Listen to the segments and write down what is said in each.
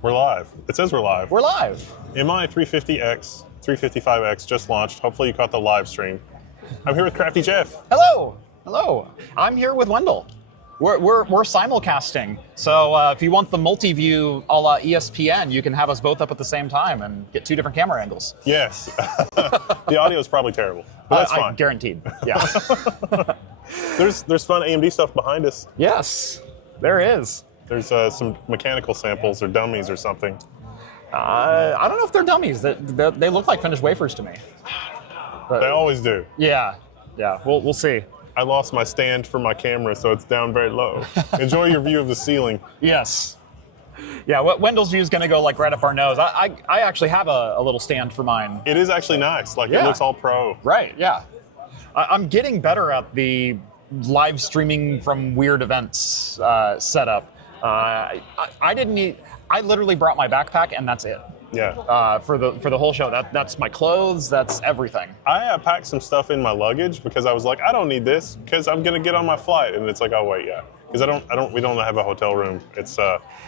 We're live. It says we're live. We're live. MI350X, 355X just launched. Hopefully you caught the live stream. I'm here with Crafty Jeff. Hello. Hello. I'm here with Wendell. We're simulcasting. So if you want the multi-view a la ESPN, you can have us both up at the same time and get two different camera angles. Yes. The audio is probably terrible, but that's fine. Guaranteed. Yeah. There's fun AMD stuff behind us. Yes, there is. There's some mechanical samples or dummies or something. I don't know if they're dummies. They look like finished wafers to me. But, They always do. Yeah. Yeah. We'll see. I lost my stand for my camera, so it's down very low. Enjoy your view of the ceiling. Yes. Yeah, Wendell's view is going to go like right up our nose. I actually have a little stand for mine. It is actually nice. Like, Yeah. It looks all pro. Right, yeah. I'm getting better at the live streaming from weird events setup. I didn't need. I literally brought my backpack and that's it. Yeah. For the whole show. That's my clothes. That's everything. I packed some stuff in my luggage because I was like, I don't need this because I'm gonna get on my flight, and it's like, oh wait, yeah, because we don't have a hotel room. It's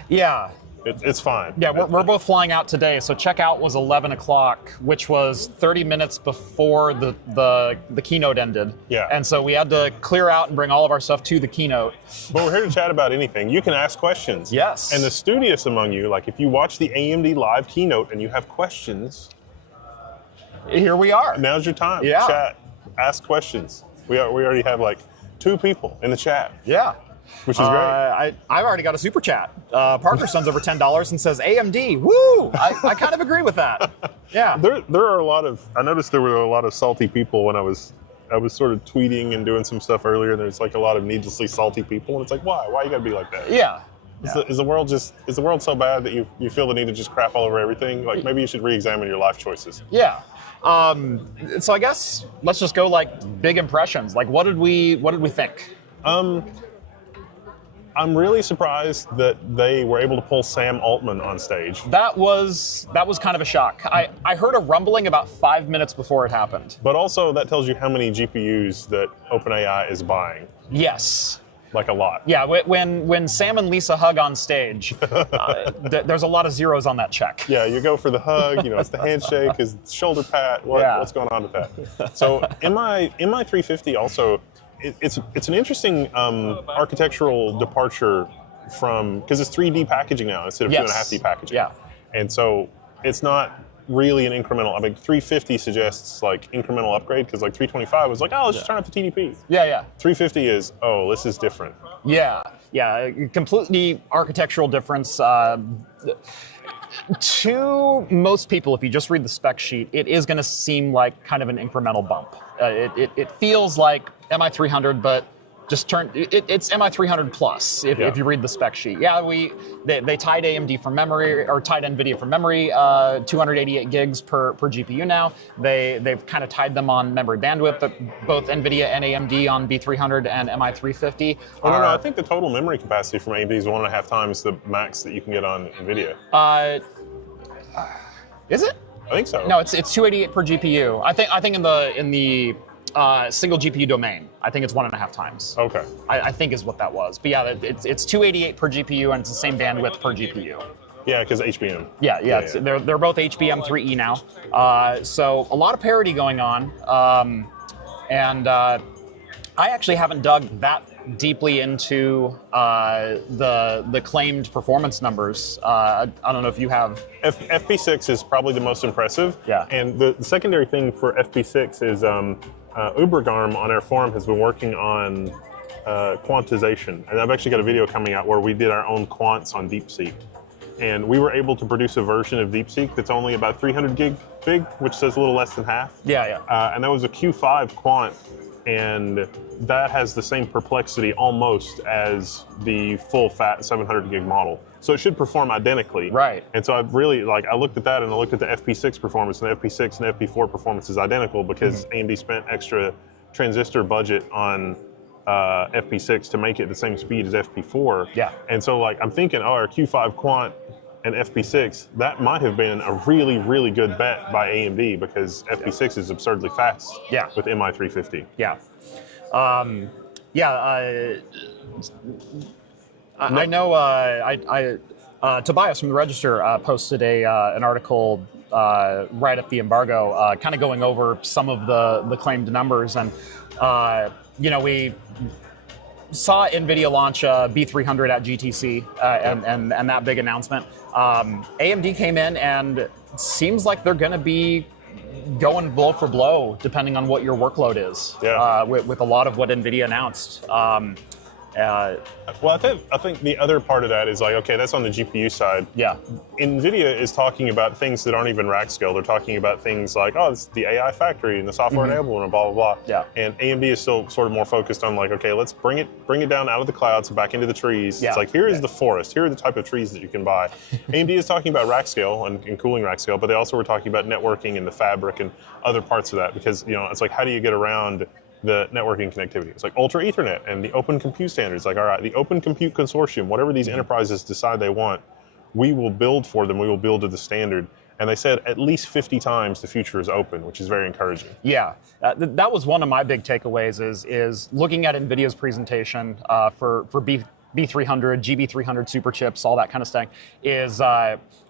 Yeah. It's fine. Yeah, we're both flying out today. So checkout was 11 o'clock, which was 30 minutes before the keynote ended. Yeah. And so we had to clear out and bring all of our stuff to the keynote. But we're here to chat about anything. You can ask questions. Yes. And the studious among you, like if you watch the AMD live keynote and you have questions, Here we are. now's your time. Yeah. Chat. Ask questions. We already have like 2 people in the chat, Yeah. which is great. I've already got a super chat. Parker sends over $10 and says, AMD, woo! I kind of agree with that. Yeah. There are a lot of. I noticed there were a lot of salty people when I was sort of tweeting and doing some stuff earlier, and there's like a lot of needlessly salty people, and it's like, why? Why you gotta be like that? Yeah. Is the world so bad that you feel the need to just crap all over everything? Like maybe you should re-examine your life choices. Yeah. So I guess let's just go like big impressions. Like what did we think? I'm really surprised that they were able to pull Sam Altman on stage. That was kind of a shock. I heard a rumbling about 5 minutes before it happened. But also that tells you how many GPUs that OpenAI is buying. Yes. Like a lot. Yeah, when Sam and Lisa hug on stage, there's a lot of zeros on that check. Yeah, you go for the hug, it's the handshake, it's shoulder pat, what's going on with that? So MI350 also, it's an interesting architectural departure from, because it's 3D packaging now instead of 2.5D packaging. Yeah. And so it's not really an incremental, 350 suggests like incremental upgrade because like 325 was like, oh, let's just turn up the TDP. Yeah. 350 is, oh, this is different. Yeah, completely architectural difference. To most people, if you just read the spec sheet, it is going to seem like kind of an incremental bump. It feels like MI300, but just it's MI300 plus if you read the spec sheet. Yeah, they tied AMD for memory, or tied NVIDIA for memory, 288 gigs per GPU now. They've kind of tied them on memory bandwidth, but both NVIDIA and AMD on B300 and MI350. Oh, no, I think the total memory capacity from AMD is 1.5 times the max that you can get on NVIDIA. Is it? I think so. No, it's 288 per GPU. I think in the single GPU domain, I think it's 1.5 times. Okay. I think is what that was. But yeah, it's 288 per GPU and it's the same bandwidth per GPU. Yeah, because HBM. Yeah. They're both HBM 3E now. So a lot of parity going on. And I actually haven't dug that deeply into the claimed performance numbers. I don't know if you have. FP6 is probably the most impressive. Yeah. And the secondary thing for FP6 is Ubergarm on our forum has been working on quantization. And I've actually got a video coming out where we did our own quants on DeepSeek. And we were able to produce a version of DeepSeek that's only about 300 gig big, which says a little less than half. Yeah. And that was a Q5 quant. And that has the same perplexity almost as the full fat 700 gig model. So it should perform identically. Right. And so I really, I looked at that and I looked at the FP6 performance, and the FP6 and FP4 performance is identical because AMD spent extra transistor budget on FP6 to make it the same speed as FP4. Yeah. And so I'm thinking, our Q5 quant and FP6, that might have been a really, really good bet by AMD because FP6 is absurdly fast with MI350. Yeah. I know Tobias from the Register posted an article right at the embargo, kind of going over some of the claimed numbers, and we saw NVIDIA launch B300 at GTC and that big announcement. AMD came in and seems like they're going to be going blow for blow depending on what your workload is. With a lot of what NVIDIA announced. Well, I think the other part of that is like, okay, that's on the GPU side. Yeah. NVIDIA is talking about things that aren't even rack scale. They're talking about things like, oh, it's the AI factory and the software enablement and blah, blah, blah. Yeah. And AMD is still sort of more focused on like, okay, let's bring it down out of the clouds and back into the trees. Yeah. It's like, here is the forest. Here are the type of trees that you can buy. AMD is talking about rack scale and cooling rack scale, but they also were talking about networking and the fabric and other parts of that because, it's like, how do you get around the networking connectivity? It's like Ultra Ethernet and the Open Compute standards. Like, all right, the Open Compute Consortium, whatever these enterprises decide they want, we will build for them. We will build to the standard. And they said at least 50 times the future is open, which is very encouraging. Yeah, that was one of my big takeaways is looking at NVIDIA's presentation for B300, GB300 super chips, all that kind of stuff, is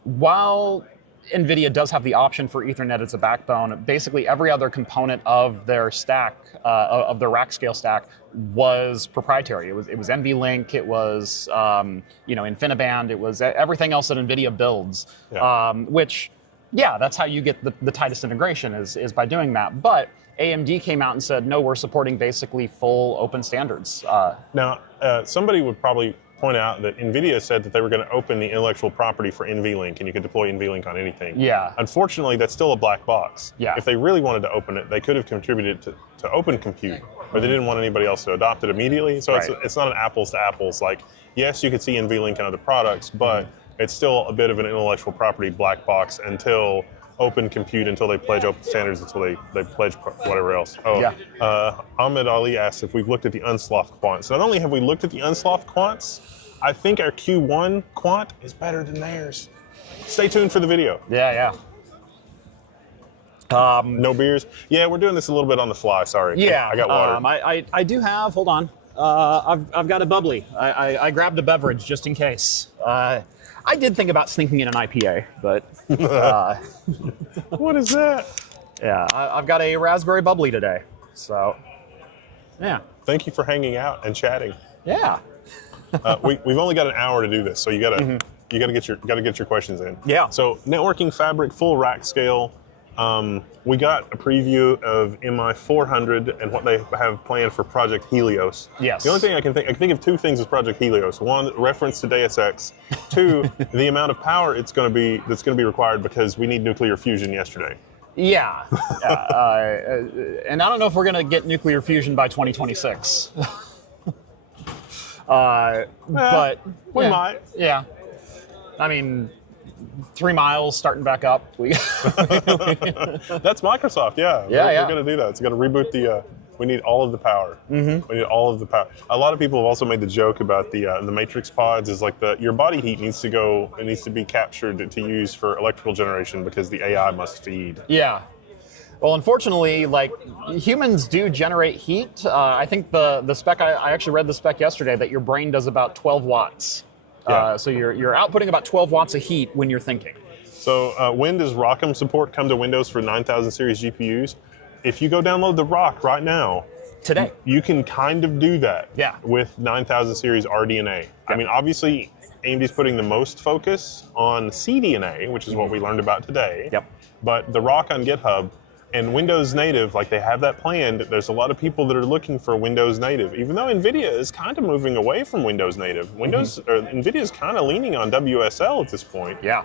while NVIDIA does have the option for Ethernet as a backbone, basically every other component of their stack, of their rack scale stack, was proprietary. It was NVLink, it was InfiniBand, it was everything else that NVIDIA builds, which, that's how you get the tightest integration is by doing that. But AMD came out and said, no, we're supporting basically full open standards. Now, somebody would probably point out that NVIDIA said that they were going to open the intellectual property for NVLink, and you could deploy NVLink on anything. Yeah. Unfortunately, that's still a black box. Yeah. If they really wanted to open it, they could have contributed to Open Compute, but they didn't want anybody else to adopt it immediately. So it's not an apples to apples. Like, yes, you could see NVLink in other products, but it's still a bit of an intellectual property black box until Open Compute, until they pledge open standards, until they pledge whatever else. Ahmed Ali asks if we've looked at the unsloth quants. Not only have we looked at the unsloth quants, I think our Q1 quant is better than theirs. Stay tuned for the video. Yeah. No beers? Yeah, we're doing this a little bit on the fly, sorry. Yeah. I got water. I do have, hold on. I've got a bubbly. I grabbed a beverage just in case. I did think about sneaking in an IPA, but... What is that? Yeah, I've got a raspberry bubbly today, so, yeah. Thank you for hanging out and chatting. Yeah. We've only got an hour to do this, so you gotta get your questions in. Yeah. So networking fabric, full rack scale. We got a preview of MI350 and what they have planned for Project Helios. Yes. The only thing I can think of two things with Project Helios. One, reference to Deus Ex. Two, the amount of power that's going to be required because we need nuclear fusion yesterday. Yeah. And I don't know if we're going to get nuclear fusion by 2026. But we might. Yeah. I mean, 3 miles starting back up. That's Microsoft, yeah. We're going to do that. It's going to reboot the. We need all of the power. We need all of the power. A lot of people have also made the joke about the matrix pods. Is like your body heat needs to go. It needs to be captured to use for electrical generation because the AI must feed. Yeah. Well, unfortunately, like humans do generate heat. I think the spec. I actually read the spec yesterday that your brain does about 12 watts. Yeah. So you're outputting about 12 watts of heat when you're thinking. So when does ROCm support come to Windows for 9000 series GPUs? If you go download the ROC right now, today, you can kind of do that. Yeah. With 9000 series RDNA. Yeah. I mean, obviously, AMD's putting the most focus on CDNA, which is what we learned about today. Yep. But the ROC on GitHub and Windows native, like they have that planned. There's a lot of people that are looking for Windows native, even though NVIDIA is kind of moving away from Windows native. NVIDIA is kind of leaning on WSL at this point. Yeah.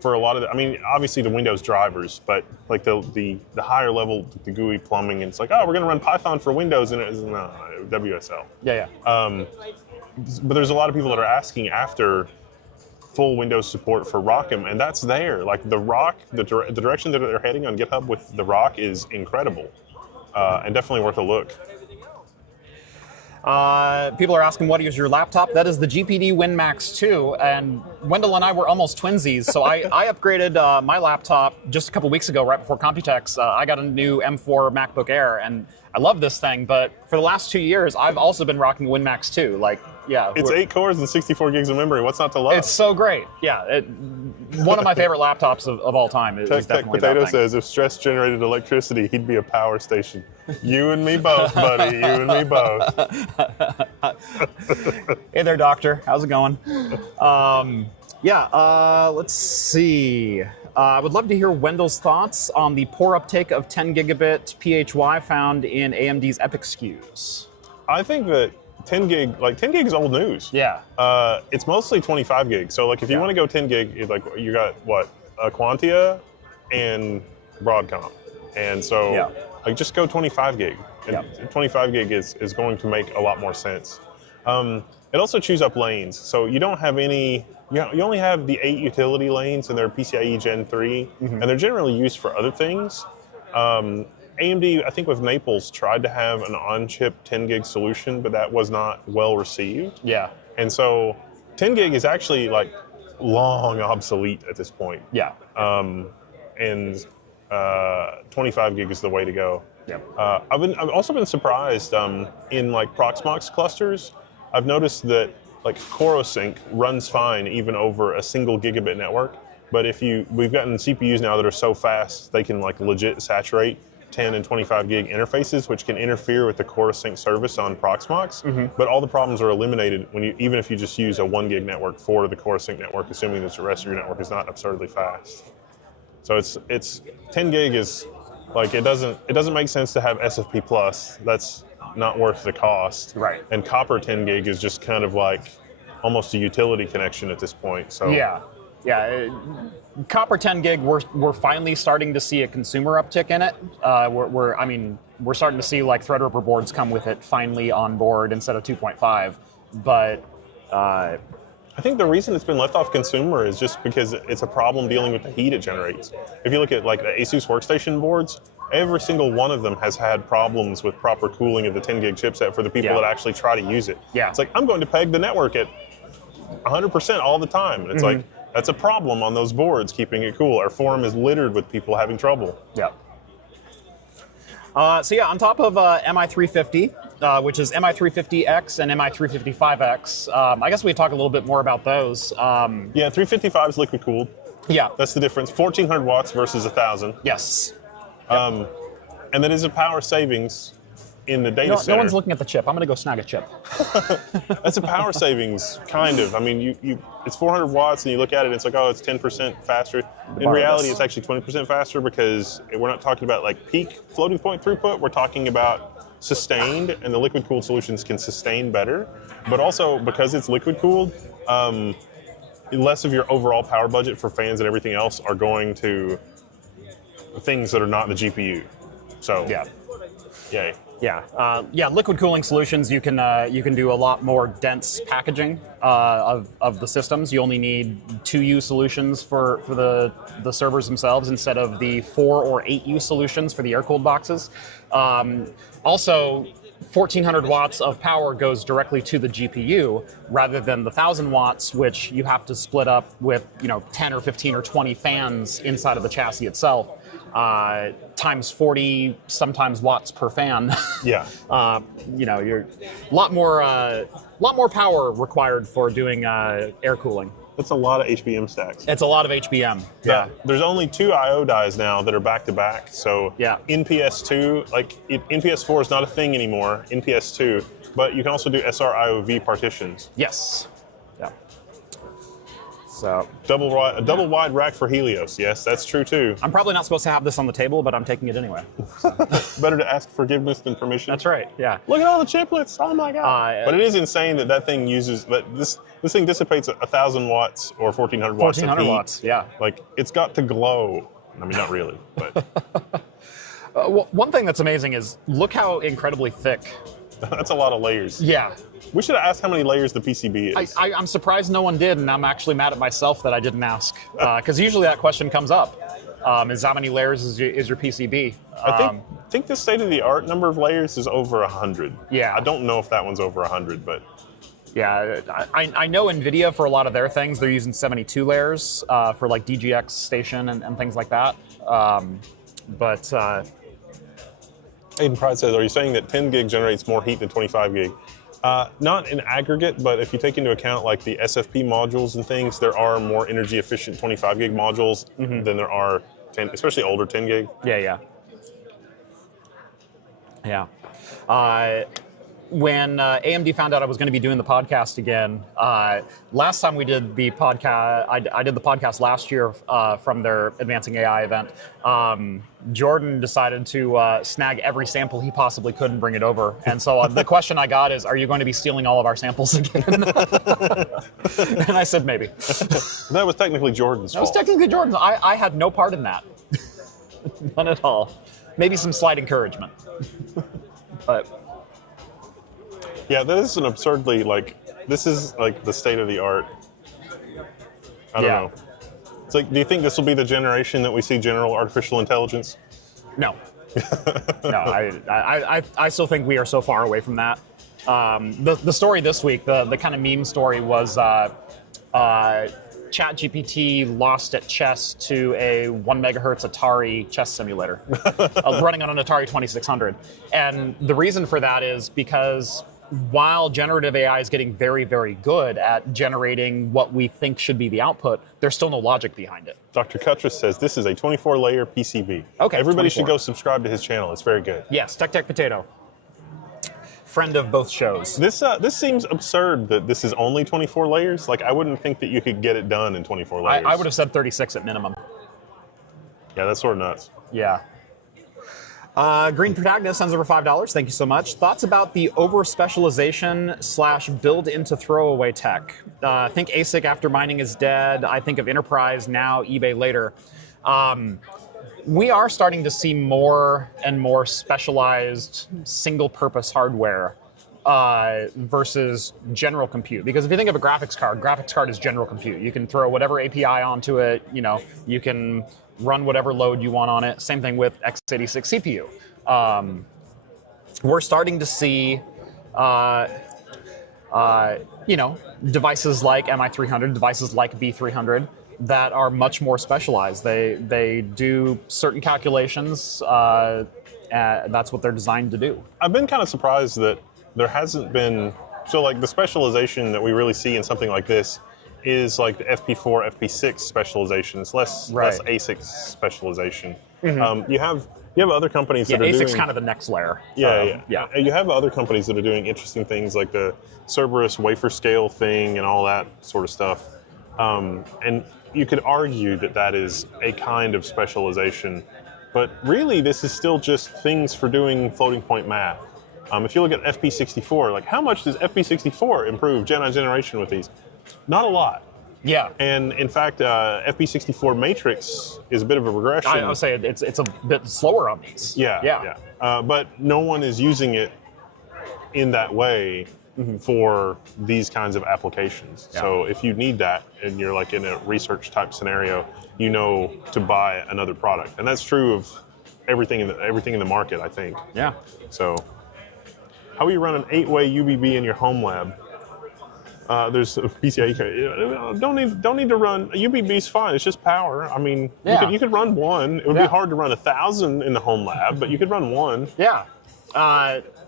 For a lot of I mean, obviously the Windows drivers, but like the higher level, the GUI plumbing, and it's like, oh, we're going to run Python for Windows, and it's no, WSL. Yeah. But there's a lot of people that are asking after full Windows support for ROCm, and that's there. Like the ROC, the direction that they're heading on GitHub with the ROC is incredible, and definitely worth a look. People are asking, what is your laptop? That is the GPD WinMax 2, and Wendell and I were almost twinsies, so I upgraded my laptop just a couple weeks ago, right before Computex. I got a new M4 MacBook Air, and I love this thing, but for the last 2 years, I've also been rocking WinMax 2. Like, yeah. It's 8 cores and 64 gigs of memory. What's not to love? It's so great. Yeah. One of my favorite laptops of all time is definitely Potato that thing. says, if stress generated electricity, he'd be a power station. You and me both, buddy. You and me both. Hey there, doctor. How's it going? Let's see. I would love to hear Wendell's thoughts on the poor uptake of 10 gigabit PHY found in AMD's EPYC SKUs. I think that 10 gig is old news. Yeah. It's mostly 25 gig. So like if you want to go 10 gig, you got what? Quantia and Broadcom. And so just go 25 gig. And 25 gig is going to make a lot more sense. It also chews up lanes. So you don't have any, you only have the 8 utility lanes, and they're PCIe Gen 3, and they're generally used for other things. AMD, I think with Naples, tried to have an on-chip 10 gig solution, but that was not well received. Yeah. And so 10 gig is actually like long obsolete at this point. Yeah. And 25 gig is the way to go. Yeah. I've also been surprised in like Proxmox clusters. I've noticed that like CoroSync runs fine even over a single gigabit network. But we've gotten CPUs now that are so fast they can like legit saturate 10 and 25 gig interfaces, which can interfere with the CoroSync service on Proxmox. But all the problems are eliminated even if you just use a 1 gig network for the CoroSync network, assuming that the rest of your network is not absurdly fast. So it's 10 gig is like it doesn't make sense to have SFP plus. That's not worth the cost. Right. And copper 10 gig is just kind of like almost a utility connection at this point. So yeah. Copper 10 gig, we're finally starting to see a consumer uptick in it. We're starting to see like Threadripper boards come with it finally on board instead of 2.5. But I think the reason it's been left off consumer is just because it's a problem dealing with the heat it generates. If you look at like the Asus workstation boards, every single one of them has had problems with proper cooling of the 10 gig chipset for the people that actually try to use it. Yeah. It's like, I'm going to peg the network at 100% all the time. And it's like, that's a problem on those boards, keeping it cool. Our forum is littered with people having trouble. Yeah. On top of MI350, which is MI350X and MI355X, I guess we talk a little bit more about those. 355 is liquid cooled. Yeah. That's the difference. 1400 watts versus 1000. Yes. And that is a power savings in the data center. No one's looking at the chip. I'm going to go snag a chip. That's a power savings, kind of. I mean, it's 400 watts, and you look at it, it's like, oh, it's 10% faster. In reality, it's actually 20% faster because we're not talking about like peak floating point throughput. We're talking about sustained, and the liquid-cooled solutions can sustain better. But also, because it's liquid-cooled, less of your overall power budget for fans and everything else are going to things that are not the GPU. So, yay. Yeah, liquid cooling solutions, you can do a lot more dense packaging of the systems. You only need 2U solutions for the servers themselves instead of the 4 or 8U solutions for the air-cooled boxes. Also, 1400 watts of power goes directly to the GPU rather than the 1000 watts, which you have to split up with 10 or 15 or 20 fans inside of the chassis itself. Times 40 sometimes watts per fan. Yeah. You're a lot more power required for doing air cooling. That's a lot of HBM stacks. It's a lot of HBM. Yeah. There's only 2 I/O dies now that are back to back. So in PS2, in PS4 is not a thing anymore in PS2, but you can also do SR-IOV partitions. Yes. Yeah. So a double wide rack for Helios. Yes, that's true too. I'm probably not supposed to have this on the table, but I'm taking it anyway. So. Better to ask forgiveness than permission. That's right. Yeah. Look at all the chiplets. Oh my god. But it is insane that thing uses this thing dissipates 1000 watts or 1400 watts. 1400 watts. Yeah. Like it's got to glow. I mean, not really, but. One thing that's amazing is look how incredibly thick. That's a lot of layers. Yeah. We should have asked how many layers the PCB is. I'm surprised no one did, and I'm actually mad at myself that I didn't ask, because usually that question comes up. is how many layers is your PCB. I think the state-of-the-art number of layers is over 100. Yeah. I don't know if that one's over 100, but... Yeah, I know NVIDIA, for a lot of their things, they're using 72 layers for like DGX station and things like that. Aiden Pride says, are you saying that 10 gig generates more heat than 25 gig? Not in aggregate, but if you take into account like the SFP modules and things, there are more energy efficient 25 gig modules than there are 10, especially older 10 gig. Yeah. When AMD found out I was going to be doing the podcast again, last time we did the podcast, I did the podcast last year from their Advancing AI event. Jordan decided to snag every sample he possibly could and bring it over. And so the question I got is, are you going to be stealing all of our samples again? And I said, maybe. That was technically Jordan's fault. That was technically Jordan's. I had no part in that. None at all. Maybe some slight encouragement. But... yeah, this is an absurdly, this is like the state of the art. I don't know. It's like, do you think this will be the generation that we see general artificial intelligence? No. No, I still think we are so far away from that. The story this week, the kind of meme story was ChatGPT lost at chess to a 1 megahertz Atari chess simulator running on an Atari 2600. And the reason for that is because while generative AI is getting very, very good at generating what we think should be the output, there's still no logic behind it. Dr. Cuttress says this is a 24-layer PCB. Okay, everybody 24. should go subscribe to his channel. It's very good. Yes, Tech Potato. Friend of both shows. This seems absurd that this is only 24 layers. Like, I wouldn't think that you could get it done in 24 layers. I would have said 36 at minimum. Yeah, that's sort of nuts. Yeah. Green Protagonist sends over $5. Thank you so much. Thoughts about the over-specialization / build into throwaway tech? I think ASIC after mining is dead. I think of enterprise now, eBay later. We are starting to see more and more specialized single-purpose hardware versus general compute. Because if you think of a graphics card is general compute. You can throw whatever API onto it. You can run whatever load you want on it. Same thing with x86 CPU. We're starting to see, devices like MI300, devices like B300 that are much more specialized. They do certain calculations. That's what they're designed to do. I've been kind of surprised that there hasn't been, so like the specialization that we really see in something like this is like the FP4, FP6 specialization. It's less ASIC specialization. You have other companies that are doing... ASIC's kind of the next layer. Yeah. You have other companies that are doing interesting things like the Cerberus wafer scale thing and all that sort of stuff. And you could argue that that is a kind of specialization, but really this is still just things for doing floating point math. If you look at FP64, like how much does FP64 improve gen on generation with these? Not a lot. Yeah. And in fact, FP64 matrix is a bit of a regression. I would say it's a bit slower on these. Yeah. But no one is using it in that way for these kinds of applications. Yeah. So if you need that and you're like in a research type scenario, you know to buy another product. And that's true of everything in the market, I think. Yeah. So how will you run an 8-way UBB in your home lab? There's a PCI. Don't need to run. UBB's fine. It's just power. I mean, you could run one. It would be hard to run 1,000 in the home lab, but you could run one. Yeah.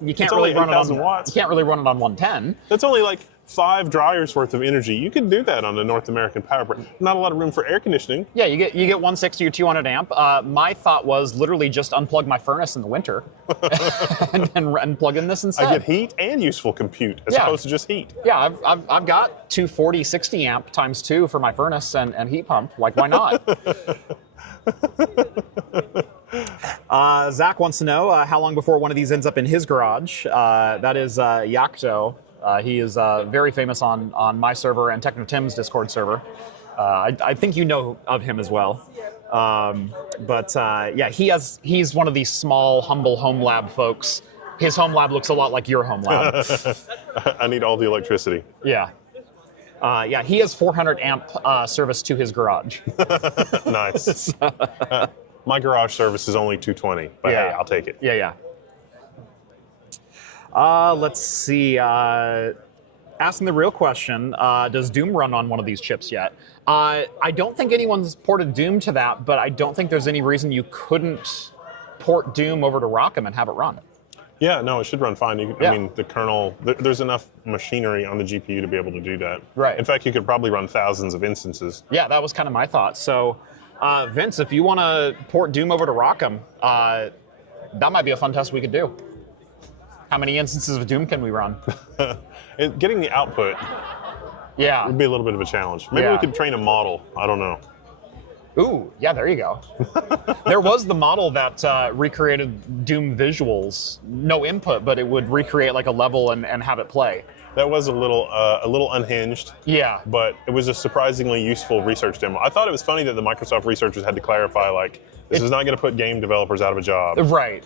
You can't really run it on watts. You can't really run it on 110. That's only like 5 dryers worth of energy. You could do that on a North American power plant. Not a lot of room for air conditioning. Yeah, you get 160 or 200 amp. My thought was literally just unplug my furnace in the winter and plug in this instead. I get heat and useful compute as opposed to just heat. Yeah, I've got 240 60 amp times 2 for my furnace and heat pump. Like, why not? Zach wants to know how long before one of these ends up in his garage. That is Yakto. He is very famous on my server and Techno Tim's Discord server. I think you know of him as well. He's one of these small, humble home lab folks. His home lab looks a lot like your home lab. I need all the electricity. Yeah. Yeah, he has 400 amp service to his garage. Nice. My garage service is only 220, but hey, I'll take it. Yeah. Let's see. Asking the real question, does Doom run on one of these chips yet? I don't think anyone's ported Doom to that, but I don't think there's any reason you couldn't port Doom over to ROCm and have it run. Yeah, no, it should run fine. I mean, the kernel, there's enough machinery on the GPU to be able to do that. Right. In fact, you could probably run thousands of instances. Yeah, that was kind of my thought. So, Vince, if you want to port Doom over to ROCm, that might be a fun test we could do. How many instances of Doom can we run? Getting the output would be a little bit of a challenge. Maybe we could train a model. I don't know. Ooh, yeah, there you go. There was the model that recreated Doom visuals, no input, but it would recreate like a level and have it play. That was a little unhinged. Yeah. But it was a surprisingly useful research demo. I thought it was funny that the Microsoft researchers had to clarify, like, this is not going to put game developers out of a job. Right.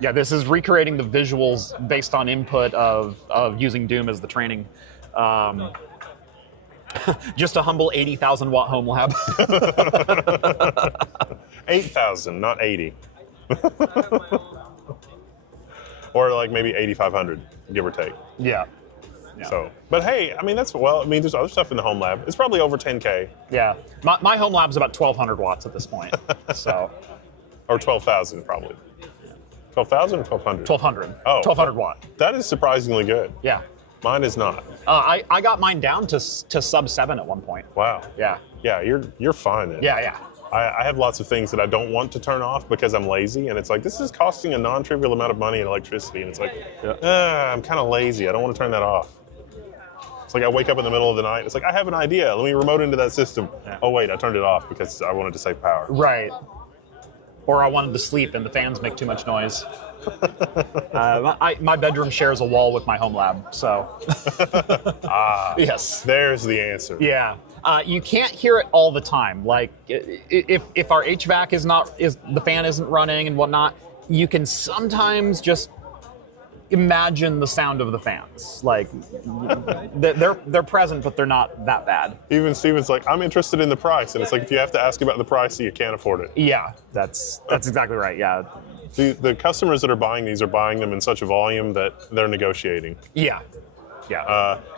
Yeah, this is recreating the visuals based on input of using Doom as the training. Just a humble 80,000 watt home lab. 8,000, not 80. Or like maybe 8,500, give or take. Yeah. So, but hey, I mean, there's other stuff in the home lab. It's probably over 10K. Yeah. My home lab's about 1,200 watts at this point. So. Or 12,000 probably. 12,000 or 1,200? 1,200. Oh. 1,200 watt. That is surprisingly good. Yeah. Mine is not. I got mine down to sub 7 at one point. Wow. Yeah. Yeah, you're fine then. Yeah. I have lots of things that I don't want to turn off because I'm lazy, and it's like, this is costing a non-trivial amount of money in electricity, and it's like, I'm kind of lazy. I don't want to turn that off. It's like I wake up in the middle of the night. It's like, I have an idea. Let me remote into that system. Yeah. Oh, wait, I turned it off because I wanted to save power. Right. Or I wanted to sleep and the fans make too much noise. My bedroom shares a wall with my home lab, so. Yes. There's the answer. Yeah. You can't hear it all the time. Like, if our HVAC the fan isn't running and whatnot, you can sometimes just imagine the sound of the fans. Like, they're present, but they're not that bad. Even Steven's like, I'm interested in the price, and it's like, if you have to ask about the price, you can't afford it. Yeah, that's exactly right. Yeah. The customers that are buying these are buying them in such a volume that they're negotiating. Yeah.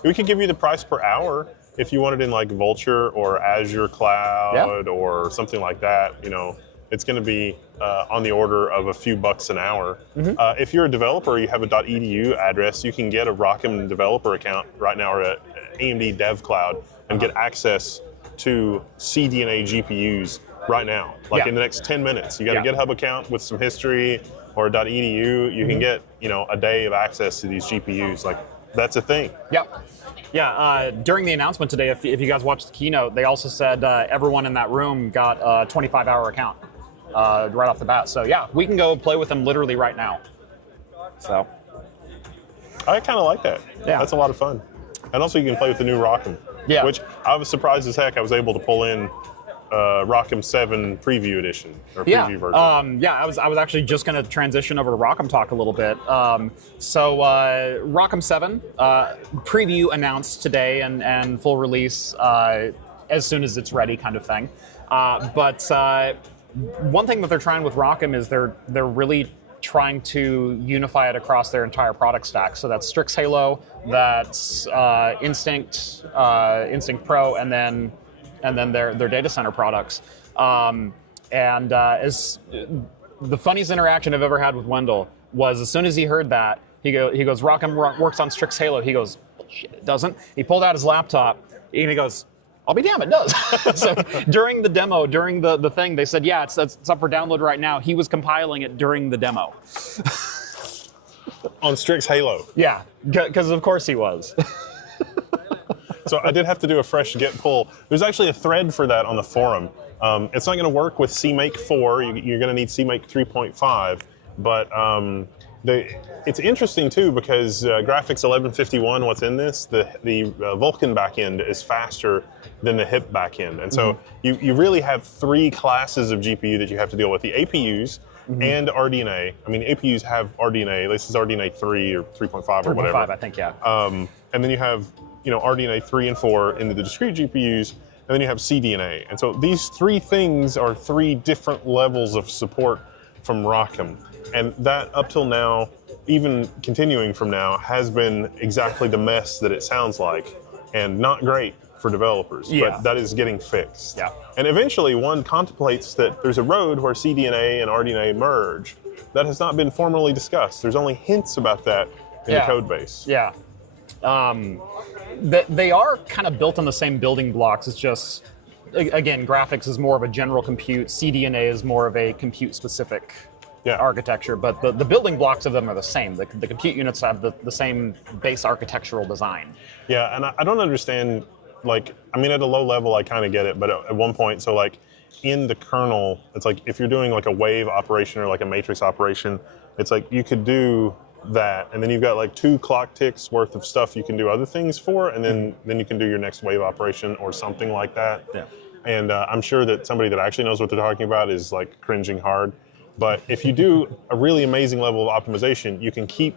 We could give you the price per hour if you want it in like Vultr or Azure Cloud or something like that. You know, it's going to be on the order of a few bucks an hour. Mm-hmm. If you're a developer, you have a .edu address, you can get a ROCm developer account right now or at AMD Dev Cloud and get access to CDNA GPUs right now, like in the next 10 minutes. You got a GitHub account with some history or a .edu, you can get, a day of access to these GPUs. Like, that's a thing. Yeah, during the announcement today, if you guys watched the keynote, they also said everyone in that room got a 25-hour account right off the bat. So yeah, we can go play with them literally right now. So I kind of like that. Yeah. That's a lot of fun. And also you can play with the new ROCm, which I was surprised as heck I was able to pull in ROCm 7 preview edition or preview version. I was actually just going to transition over to ROCm talk a little bit. So ROCm 7 preview announced today and full release as soon as it's ready, kind of thing. But one thing that they're trying with ROCm is they're really trying to unify it across their entire product stack. So that's Strix Halo, that's Instinct Pro, and then their data center products. As the funniest interaction I've ever had with Wendell was as soon as he heard that, he goes, ROCm works on Strix Halo. He goes, shit, it doesn't. He pulled out his laptop and he goes, I'll be damned, it does. So during the demo, during the thing, they said, yeah, it's up for download right now. He was compiling it during the demo. On Strix Halo. Yeah, because of course he was. So I did have to do a fresh git pull. There's actually a thread for that on the forum. It's not going to work with CMake 4. You're going to need CMake 3.5. But it's interesting, too, because Graphics 1151, what's in this, the Vulkan backend is faster than the HIP backend. And so you really have 3 classes of GPU that you have to deal with. The APUs and RDNA. I mean, APUs have RDNA. This is RDNA 3 or 3.5 or whatever. 3.5, I think, yeah. And then you have RDNA 3 and 4 into the discrete GPUs, and then you have CDNA. And so these three things are three different levels of support from ROCm. And that, up till now, even continuing from now, has been exactly the mess that it sounds like, and not great for developers, but that is getting fixed. Yeah. And eventually one contemplates that there's a road where CDNA and RDNA merge. That has not been formally discussed. There's only hints about that in the code base. Yeah. They are kind of built on the same building blocks. It's just, again, graphics is more of a general compute. CDNA is more of a compute-specific architecture, but the building blocks of them are the same. The compute units have the same base architectural design. Yeah, and I don't understand, like, I mean, at a low level, I kind of get it, but at one point, so like, in the kernel, it's like, if you're doing like a wave operation or like a matrix operation, it's like, you could do that, and then you've got like 2 clock ticks worth of stuff you can do other things for, and then you can do your next wave operation or something like that. Yeah. And I'm sure that somebody that actually knows what they're talking about is like cringing hard. But if you do a really amazing level of optimization, you can keep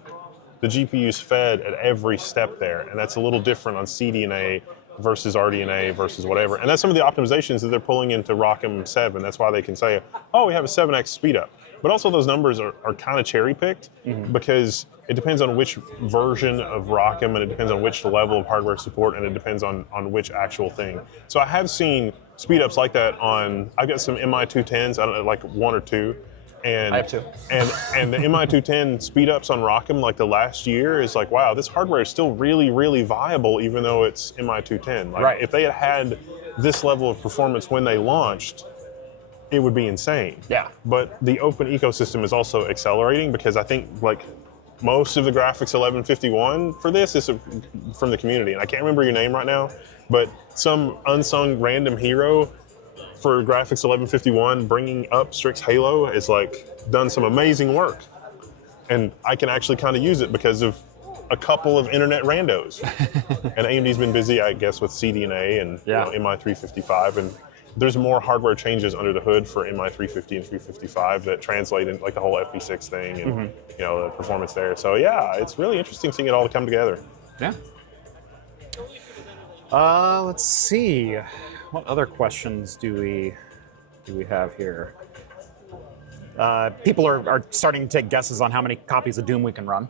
the GPUs fed at every step there. And that's a little different on CDNA versus RDNA versus whatever. And that's some of the optimizations that they're pulling into ROCm 7. That's why they can say, oh, we have a 7x speed up. But also those numbers are kind of cherry picked because it depends on which version of ROCm, and it depends on which level of hardware support, and it depends on which actual thing. So I have seen speed ups like that on, I've got some MI210s, I don't know, like 1 or 2. And, I have 2. And the MI210 speed ups on ROCm like the last year is like, wow, this hardware is still really, really viable even though it's MI210. Like, if they had this level of performance when they launched, it would be insane. Yeah. But the open ecosystem is also accelerating because I think like most of the graphics 1151 for this is from the community. And I can't remember your name right now, but some unsung random hero for graphics 1151 bringing up Strix Halo is like done some amazing work. And I can actually kind of use it because of a couple of internet randos. And AMD's been busy, I guess, with CDNA and MI355, and there's more hardware changes under the hood for MI350 and 355 that translate into like the whole FP6 thing and the performance there. So yeah, it's really interesting seeing it all come together. Yeah. Let's see. What other questions do we have here? People are starting to take guesses on how many copies of Doom we can run.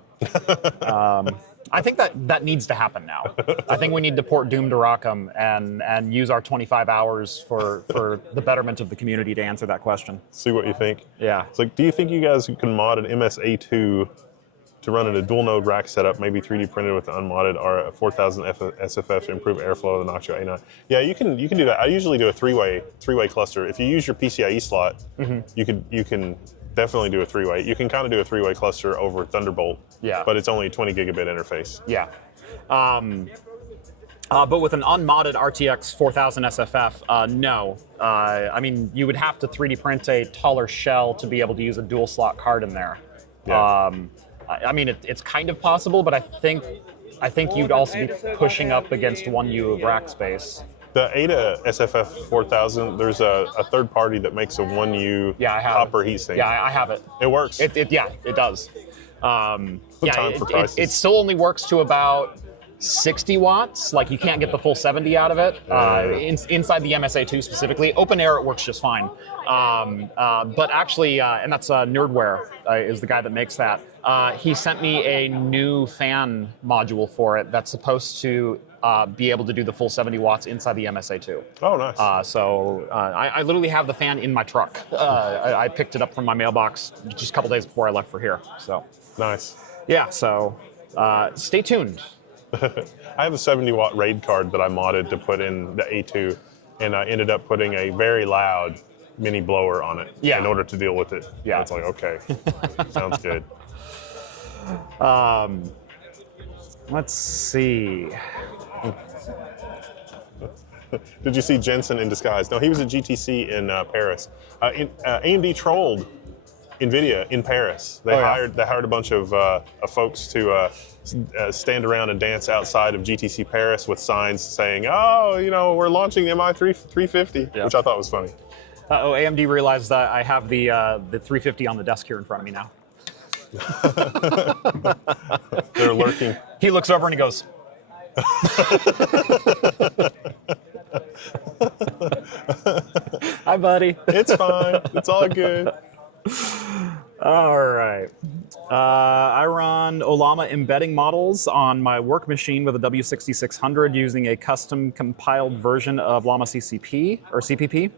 I think that needs to happen now. I think we need to port Doom to ROCm and use our 25 hours for the betterment of the community to answer that question. See what you think. Yeah. It's like, do you think you guys can mod an MSA2 to run in a dual node rack setup, maybe 3D printed with an unmodded R4000 SFF to improve airflow of the Noxio A9? Yeah, you can do that. I usually do a three-way cluster. If you use your PCIe slot, you can definitely do a three-way. You can kind of do a three-way cluster over Thunderbolt. Yeah. But it's only a 20 gigabit interface. Yeah. But with an unmodded RTX 4000 SFF, no. I mean, you would have to 3D print a taller shell to be able to use a dual slot card in there. Yeah. I mean, it's kind of possible, but I think you'd also be pushing up against 1U of rack space. The Ada SFF 4000, there's a third party that makes a 1U copper heatsink. Yeah, I have it. It works. It does. It still only works to about 60 watts. Like, you can't get the full 70 out of it. Inside the MSA2 specifically. Open air, it works just fine. But actually, and that's Nerdware is the guy that makes that. He sent me a new fan module for it that's supposed to be able to do the full 70 watts inside the MSA2. Oh, nice. I literally have the fan in my truck. I picked it up from my mailbox just a couple days before I left for here. So nice. Yeah, so stay tuned. I have a 70 watt RAID card that I modded to put in the A2, and I ended up putting a very loud mini blower on it in order to deal with it. Yeah. And it's like, okay, sounds good. Let's see. Did you see Jensen in disguise? No, he was at GTC in Paris. AMD trolled NVIDIA in Paris. They hired a bunch of folks to stand around and dance outside of GTC Paris with signs saying, "Oh, we're launching the MI350," which I thought was funny. AMD realized that I have the 350 on the desk here in front of me now. They're lurking. He looks over and he goes, Hi, buddy. It's fine. It's all good. All right. I run Olama embedding models on my work machine with a W6600 using a custom compiled version of Llama CCP or CPP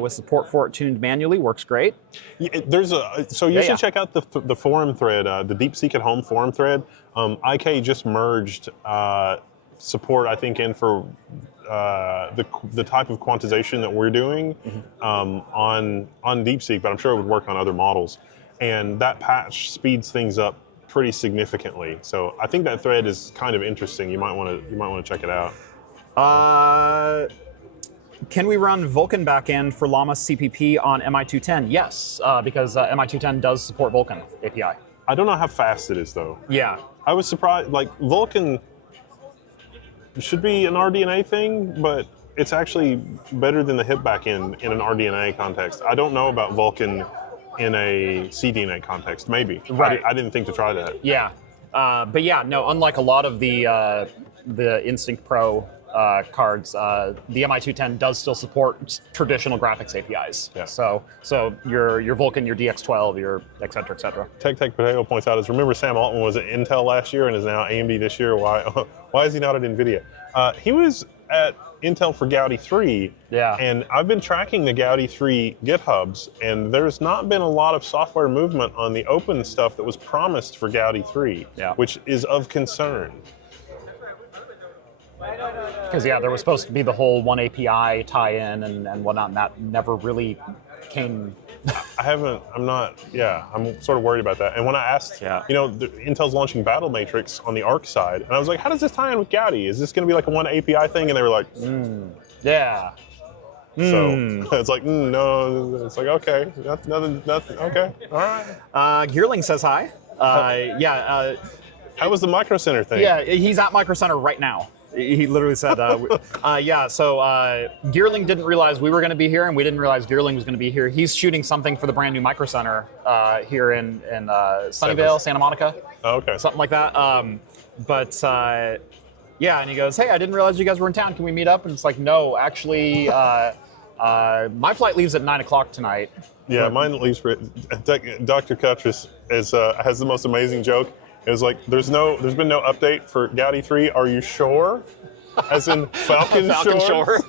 with support for it tuned manually. Works great. Yeah, so you should check out the forum thread, the DeepSeek at Home forum thread. IK just merged support, I think, in for the type of quantization that we're doing on DeepSeek, but I'm sure it would work on other models. And that patch speeds things up pretty significantly. So I think that thread is kind of interesting. You might want to check it out. Can we run Vulkan backend for Llama CPP on MI210? Yes, because MI210 does support Vulkan API. I don't know how fast it is though. Yeah. I was surprised. Like Vulkan should be an RDNA thing, but it's actually better than the HIP backend in an RDNA context. I don't know about Vulkan in a CDNA context, maybe. Right. I didn't think to try that. Yeah, but yeah, no. Unlike a lot of the Instinct Pro cards, the MI210 does still support traditional graphics APIs. Yeah. So your Vulkan, your DX12, your et cetera, et cetera. Tech Potato points out is remember Sam Altman was at Intel last year and is now AMD this year. Why is he not at NVIDIA? He was at Intel for Gaudi 3, Yeah. And I've been tracking the Gaudi 3 GitHubs, and there's not been a lot of software movement on the open stuff that was promised for Gaudi 3, Yeah. which is of concern. Because yeah, there was supposed to be the whole one API tie-in and whatnot, and that never really came. I'm sort of worried about that. And when I asked, Intel's launching Battle Matrix on the Arc side, and I was like, how does this tie in with Gaudi? Is this going to be like a one API thing? And they were like, Yeah. So it's like, no. It's like, okay, nothing, okay, all right. Gearling says hi. How was the Micro Center thing? Yeah, he's at Micro Center right now. He literally said, so Gearling didn't realize we were going to be here, and we didn't realize Gearling was going to be here. He's shooting something for the brand new Micro Center here in Sunnyvale, Santa Monica. Oh, okay. Something like that. And he goes, hey, I didn't realize you guys were in town. Can we meet up? And it's like, no, actually, my flight leaves at 9 o'clock tonight. Yeah, mine leaves. Dr. Cuttress has the most amazing joke. It was like, there's been no update for Gaudi 3. Are you sure? As in Falcon Shore?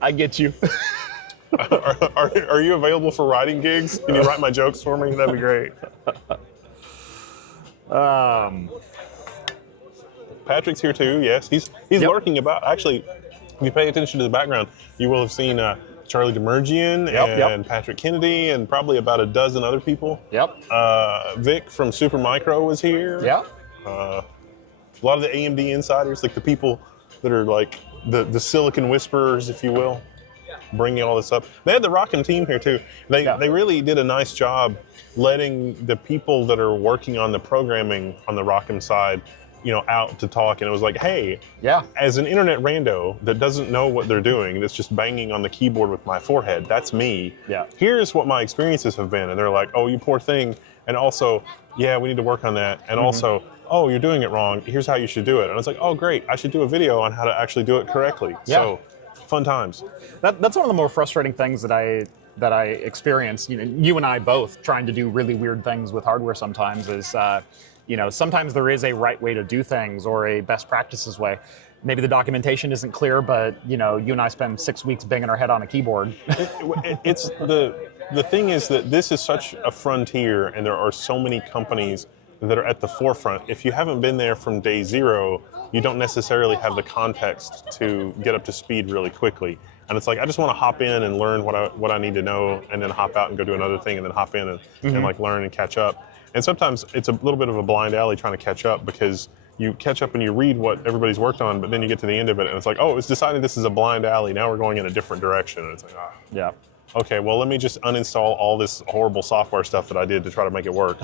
I get you. Are you available for writing gigs? Can you write my jokes for me? That'd be great. Patrick's here too. Yes, he's lurking about. Actually, if you pay attention to the background, you will have seen Charlie Demergian and Patrick Kennedy and probably about a dozen other people. Yep. Vic from Supermicro was here. Yeah. A lot of the AMD insiders, like the people that are like the Silicon Whisperers, if you will, bringing all this up. They had the ROCm team here too. They really did a nice job letting the people that are working on the programming on the ROCm side, out to talk. And it was like, hey, as an internet rando that doesn't know what they're doing, that's just banging on the keyboard with my forehead, that's me. Yeah. Here's what my experiences have been. And they're like, oh, you poor thing. And also, yeah, we need to work on that. And also, oh, you're doing it wrong. Here's how you should do it. And I was like, oh, great. I should do a video on how to actually do it correctly. Yeah. So, fun times. That's one of the more frustrating things that I experience. You and I both trying to do really weird things with hardware sometimes is, sometimes there is a right way to do things or a best practices way. Maybe the documentation isn't clear, but you and I spend 6 weeks banging our head on a keyboard. It's the thing is that this is such a frontier, and there are so many companies that are at the forefront. If you haven't been there from day zero, you don't necessarily have the context to get up to speed really quickly. And it's like, I just want to hop in and learn what I need to know, and then hop out and go do another thing, and then hop in and like learn and catch up. And sometimes it's a little bit of a blind alley trying to catch up, because you catch up and you read what everybody's worked on, but then you get to the end of it and it's like, oh, it's decided this is a blind alley. Now we're going in a different direction. And it's like, yeah. Okay, well, let me just uninstall all this horrible software stuff that I did to try to make it work.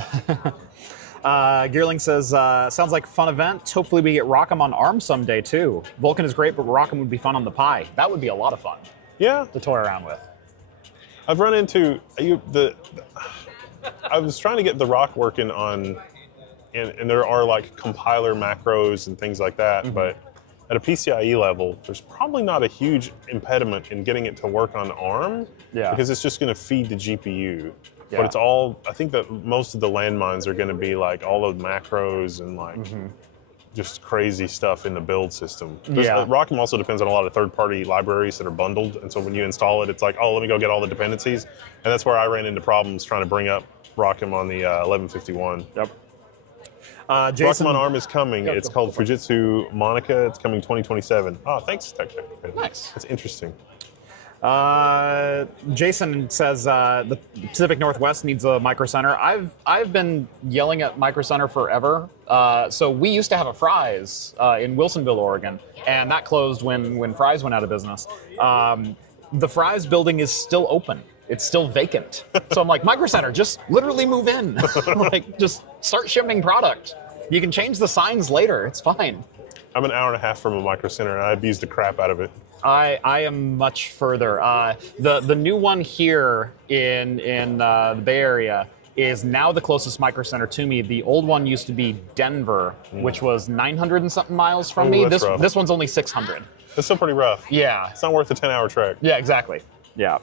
Gearling says, sounds like a fun event. Hopefully we get ROCm on ARM someday too. Vulkan is great, but ROCm would be fun on the Pi. That would be a lot of fun. Yeah. To toy around with. I've run into I was trying to get the Rock working on and there are like compiler macros and things like that, but at a PCIe level, there's probably not a huge impediment in getting it to work on ARM because it's just going to feed the GPU. But it's all, I think that most of the landmines are going to be like all the macros and like just crazy stuff in the build system. ROCm also depends on a lot of third-party libraries that are bundled, and so when you install it, it's like, oh, let me go get all the dependencies, and that's where I ran into problems trying to bring up ROCm on the 1151. Yep. Jason, ROCm on ARM is coming. It's called Fujitsu Monica. It's coming 2027. Oh, thanks, Tech. Nice. That's interesting. Jason says the Pacific Northwest needs a Micro Center. I've been yelling at Micro Center forever. So we used to have a Fry's in Wilsonville, Oregon, and that closed when Fry's went out of business. The Fry's building is still open. It's still vacant. So I'm like, Micro Center, just literally move in. Like, just start shipping product. You can change the signs later. It's fine. I'm an hour and a half from a Micro Center, and I abused the crap out of it. I am much further. The new one here in the Bay Area is now the closest Micro Center to me. The old one used to be Denver, which was 900 and something miles from me. This one's only 600. That's still pretty rough. Yeah. It's not worth a 10-hour trek. Yeah, exactly. Yeah.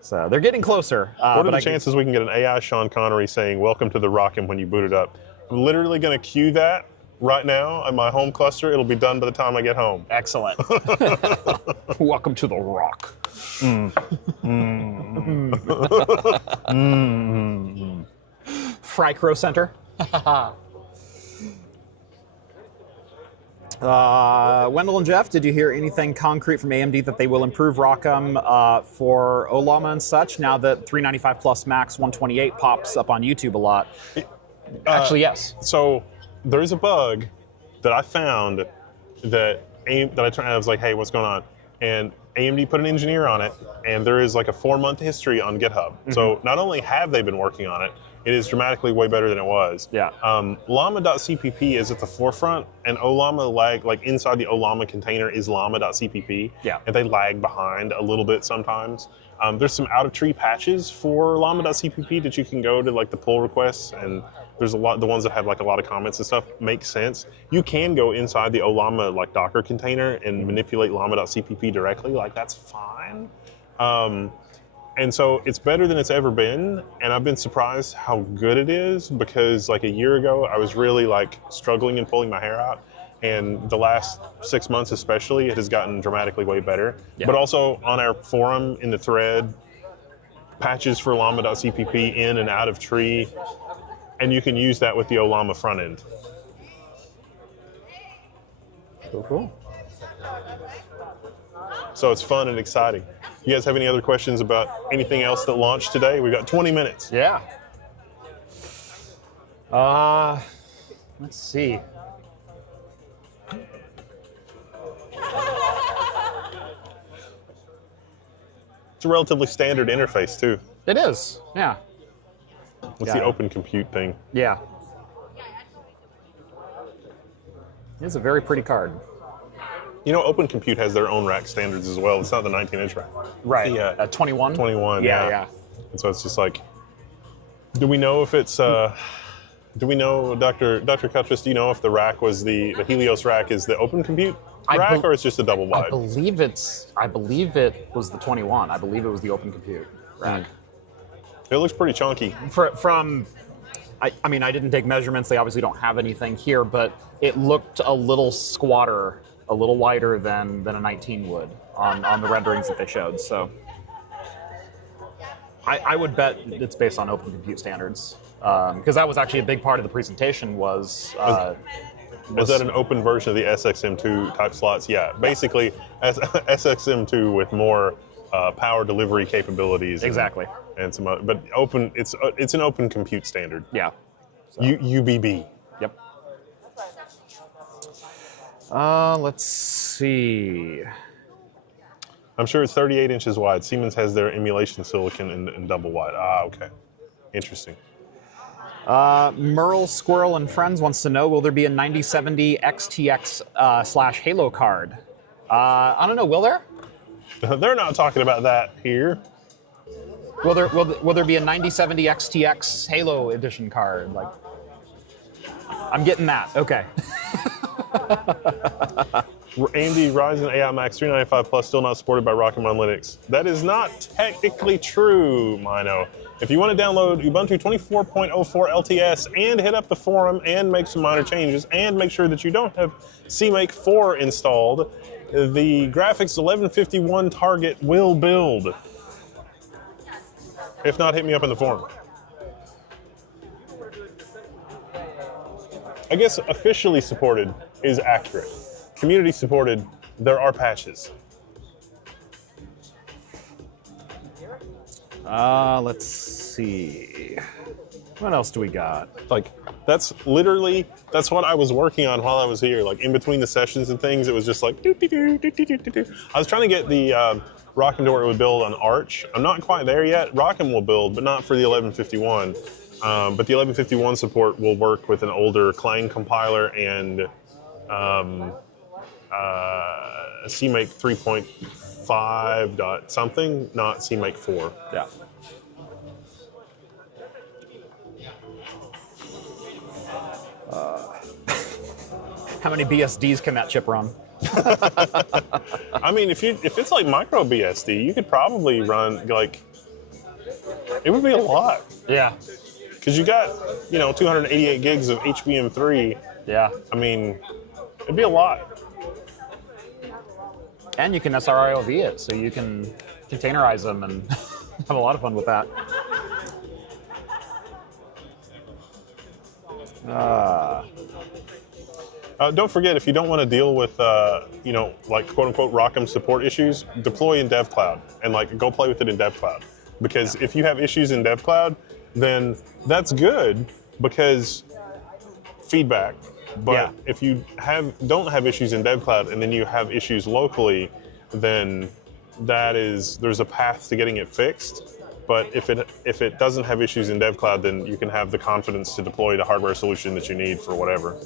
So they're getting closer. What are the chances we can get an AI Sean Connery saying, "Welcome to the ROCm" when you boot it up? I'm literally going to cue that right now on my home cluster. It'll be done by the time I get home. Excellent. Welcome to the Rock. Frycro Center. Wendell and Jeff, did you hear anything concrete from AMD that they will improve ROCm for OLAMA and such now that 395 plus Max 128 pops up on YouTube a lot? Actually, yes. So there's a bug that I found that I was like, hey, what's going on? And AMD put an engineer on it, and there is like a 4-month history on GitHub. So not only have they been working on it, it is dramatically way better than it was. Yeah. Llama.cpp is at the forefront, and OLAMA like inside the OLAMA container is llama.cpp. Yeah. And they lag behind a little bit sometimes. There's some out-of-tree patches for llama.cpp that you can go to like the pull requests, and there's a lot, the ones that have like a lot of comments and stuff make sense. You can go inside the OLAMA like Docker container and manipulate llama.cpp directly, like that's fine. And so it's better than it's ever been, and I've been surprised how good it is, because like a year ago I was really like struggling and pulling my hair out, and the last 6 months especially it has gotten dramatically way better. But also on our forum in the thread, patches for llama.cpp in and out of tree, and you can use that with the OLAMA front end. Cool. So it's fun and exciting. You guys have any other questions about anything else that launched today? We've got 20 minutes. Yeah. Let's see. It's a relatively standard interface too. It is, yeah. What's the open compute thing? Yeah. It's a very pretty card. You know, Open Compute has their own rack standards as well. It's not the 19-inch rack. Right. Yeah. 21? 21, yeah. And so it's just like, do we know if it's, do we know, Dr. Cuttress, do you know if the rack was the Helios rack is the Open Compute rack, or it's just a double wide? I believe it was the 21. I believe it was the Open Compute rack. It looks pretty chunky. I mean, I didn't take measurements. They obviously don't have anything here, but it looked a little squatter, a little wider than a 19 would on the renderings that they showed. So I would bet it's based on Open Compute standards, because that was actually a big part of the presentation. Was that an open version of the SXM2 type slots? Yeah, basically SXM2 with more power delivery capabilities. Exactly. And some, but open. It's an Open Compute standard. Yeah. So. UBB. Yep. Let's see. I'm sure it's 38 inches wide. Siemens has their emulation silicon in double wide. Ah, okay. Interesting. Merle Squirrel and Friends wants to know, will there be a 9070 XTX / Halo card? I don't know, will there? They're not talking about that here. Will there be a 9070 XTX Halo edition card? Like, I'm getting that. Okay. AMD Ryzen AI Max 395 Plus still not supported by ROCm on Linux. That is not technically true, Mino. If you want to download Ubuntu 24.04 LTS and hit up the forum and make some minor changes and make sure that you don't have CMake 4 installed, the graphics 1151 target will build. If not, hit me up in the forum. I guess officially supported is accurate. Community supported, there are patches. Let's see. What else do we got? Like, that's what I was working on while I was here. Like, in between the sessions and things, it was just like, I was trying to get the ROCm to where it would build on Arch. I'm not quite there yet. ROCm will build, but not for the 1151. But the 1151 support will work with an older Clang compiler and CMake 3.5 dot something, not CMake 4. Yeah. How many BSDs can that chip run? I mean, if it's like micro BSD, you could probably run like, it would be a lot. Yeah. Because you got, 288 gigs of HBM3. Yeah. I mean, it'd be a lot. And you can SRIOV it, so you can containerize them and have a lot of fun with that. Don't forget, if you don't want to deal with, like quote-unquote ROCm support issues, deploy in DevCloud and go play with it in DevCloud. Because if you have issues in DevCloud, then that's good because feedback. But if you don't have issues in DevCloud and then you have issues locally, then there's a path to getting it fixed. But if it doesn't have issues in DevCloud, then you can have the confidence to deploy the hardware solution that you need for whatever.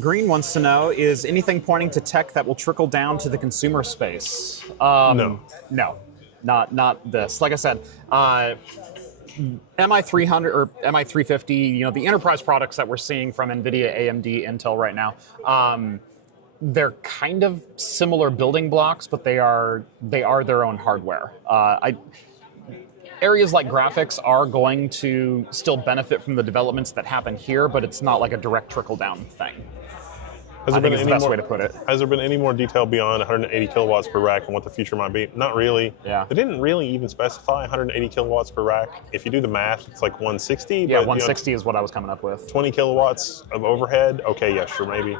Green wants to know, is anything pointing to tech that will trickle down to the consumer space? No. No, not this. Like I said, MI300 or MI350, the enterprise products that we're seeing from NVIDIA, AMD, Intel right now, they're kind of similar building blocks, but they are their own hardware. Areas like graphics are going to still benefit from the developments that happen here, but it's not like a direct trickle-down thing. I think it's the best way to put it. Has there been any more detail beyond 180 kilowatts per rack and what the future might be? Not really. Yeah. They didn't really even specify 180 kilowatts per rack. If you do the math, it's like 160. Yeah, 160 is what I was coming up with. 20 kilowatts of overhead? Okay, yeah, sure, maybe.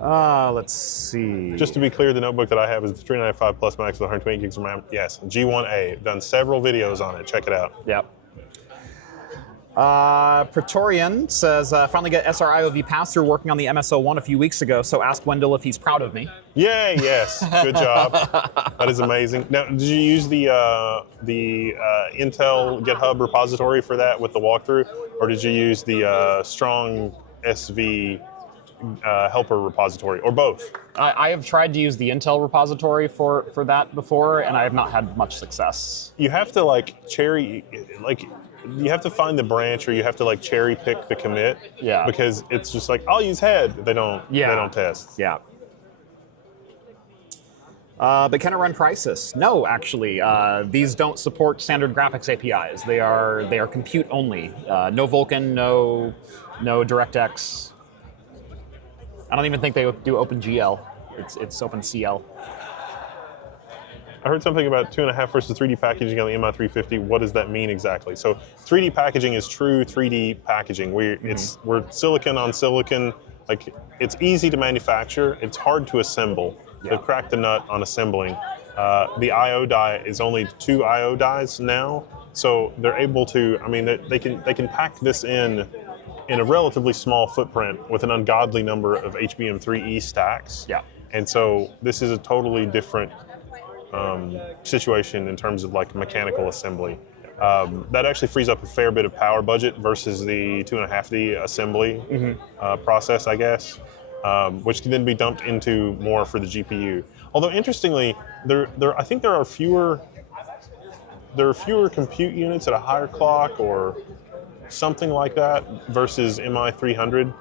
Let's see. Just to be clear, the notebook that I have is the 395 Plus Max with 120 gigs of RAM. Yes, G1A. Done several videos on it. Check it out. Yep. Praetorian says, finally got SRIOV pass-through working on the MSO1 a few weeks ago, so ask Wendell if he's proud of me. Yay, yes. Good job. That is amazing. Now, did you use the Intel GitHub repository for that with the walkthrough, or did you use the strong SV helper repository, or both? I have tried to use the Intel repository for that before, and I have not had much success. You have to you have to find the branch, or you have to cherry pick the commit. Yeah. Because it's just I'll use head. They don't test. Yeah. But can it run Crysis? No, actually. These don't support standard graphics APIs. They are compute only. No Vulkan, no DirectX. I don't even think they do OpenGL. It's OpenCL. I heard something about 2.5 versus 3D packaging on the MI350. What does that mean exactly? So 3D packaging is true 3D packaging. We're silicon on silicon. It's easy to manufacture. It's hard to assemble. Yeah. They've cracked the nut on assembling. The I/O die is only 2 I/O dies now, so they're able to. I mean, they can pack this in a relatively small footprint with an ungodly number of HBM3E stacks. Yeah. And so this is a totally different situation in terms of mechanical assembly. That actually frees up a fair bit of power budget versus the 2.5D assembly process, I guess. which can then be dumped into more for the GPU. Although interestingly, I think there are fewer compute units at a higher clock or something like that versus MI300.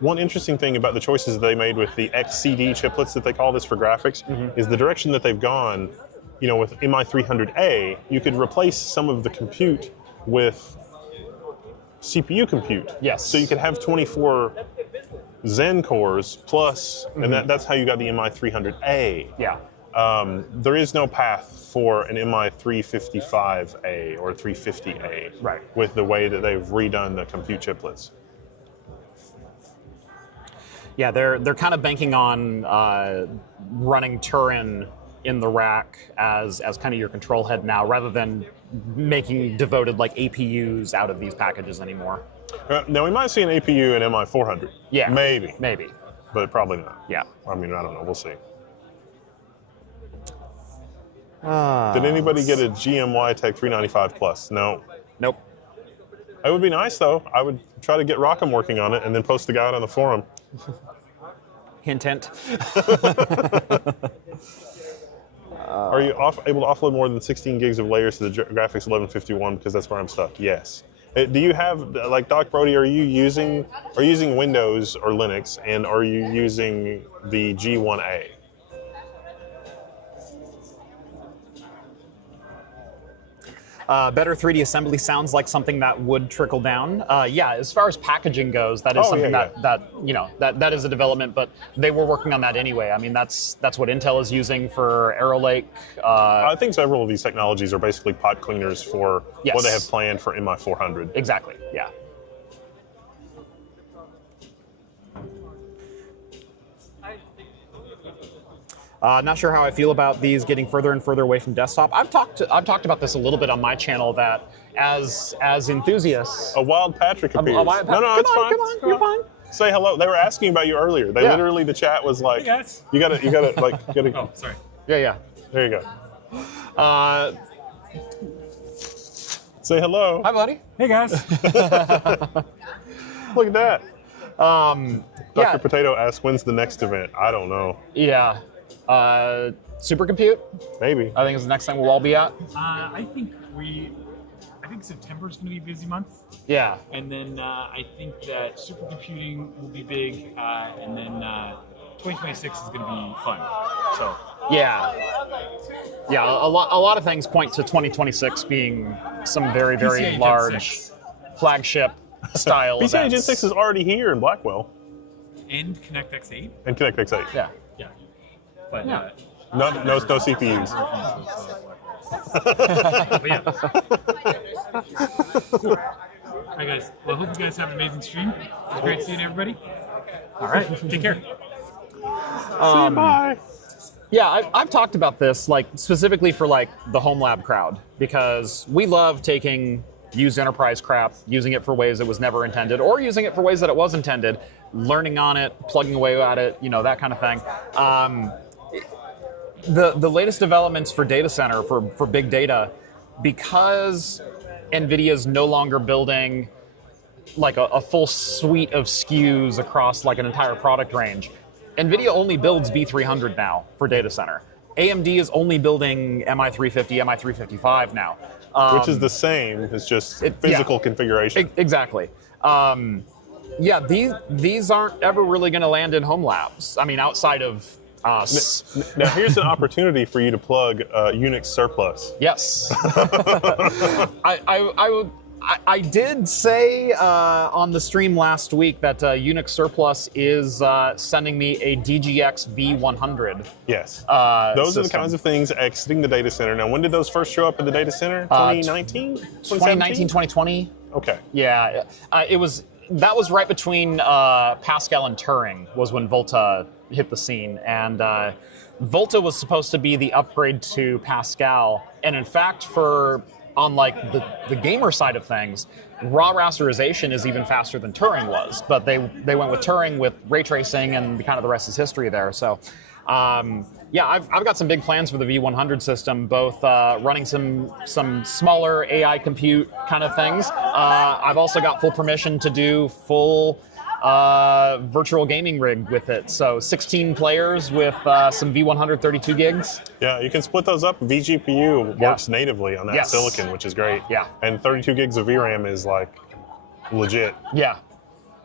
One interesting thing about the choices they made with the XCD chiplets that they call this for graphics is the direction that they've gone. You know, with MI300A, you could replace some of the compute with CPU compute. Yes. So you could have 24 Zen cores plus, and that's how you got the MI300A. Yeah. There is no path for an MI355A or 350A. Right. With the way that they've redone the compute chiplets. Yeah, they're kind of banking on running Turin in the rack as kind of your control head now, rather than making devoted like APUs out of these packages anymore. Now we might see an APU in MI400. Yeah, maybe, but probably not. Yeah. I mean, I don't know. We'll see. Did anybody get a GMY Tech 395 Plus? No. Nope. It would be nice though. I would try to get ROCm working on it and then post the guide on the forum. Hint, hint. Are you able to offload more than 16 gigs of layers to the graphics 1151? Because that's where I'm stuck. Yes. Do you have, like Doc Brody, are you using Windows or Linux, and are you using the G1A? Better 3D assembly sounds like something that would trickle down. Yeah, as far as packaging goes, that is something that is a development, but they were working on that anyway. I mean, that's what Intel is using for Arrow Lake. I think several of these technologies are basically pipe cleaners for what they have planned for MI400. Exactly, yeah. Not sure how I feel about these getting further and further away from desktop. I've talked about this a little bit on my channel, that as enthusiasts, a wild Patrick appears. No, it's fine. Come on, you're fine. Say hello. They were asking about you earlier. They literally, the chat was like, hey guys. you gotta. Oh, sorry. Yeah. There you go. Say hello. Hi, buddy. Hey guys. Look at that. Dr. Potato asks, when's the next event? I don't know. Yeah. Supercompute? Maybe. I think is the next thing we'll all be at. I think September is going to be a busy month. Yeah. And then I think that supercomputing will be big, and then 2026 is going to be fun. So. Yeah. A lot of things point to 2026 being some very, very PCIe large flagship style PCIe Gen events. 6 is already here in Blackwell. And ConnectX 8. And ConnectX 8. Yeah. But No CPUs. but yeah. Cool. All right, guys. Well, I hope you guys have an amazing stream. It was great seeing everybody. All right. Take care. Bye. Yeah, I've talked about this, like specifically for like the home lab crowd, because we love taking used enterprise crap, using it for ways it was never intended, or using it for ways that it was intended, learning on it, plugging away at it, that kind of thing. The latest developments for data center, for big data, because NVIDIA's no longer building like a full suite of SKUs across like an entire product range, NVIDIA only builds B300 now for data center. AMD is only building MI350, MI355 now. Which is the same, it's just physical configuration. Exactly. These aren't ever really going to land in home labs. I mean, outside of us. Now here's an opportunity for you to plug Unix Surplus. Yes. I did say on the stream last week that Unix Surplus is sending me a DGX V100. Yes. Those system. are the kinds of things exiting the data center. Now, when did those first show up in the data center? 2019? 2019, 2020. Okay. Yeah. That was right between Pascal and Turing was when Volta hit the scene. And Volta was supposed to be the upgrade to Pascal. And in fact, on like the gamer side of things, raw rasterization is even faster than Turing was. But they went with Turing with ray tracing, and kind of the rest is history there. So I've got some big plans for the V100 system, both running some smaller AI compute kind of things. I've also got full permission to do full virtual gaming rig with it. So 16 players with some V100 32 gigs. Yeah, you can split those up. vGPU works natively on that Yes. silicon, which is great. Yeah. And 32 gigs of VRAM is like legit. Yeah.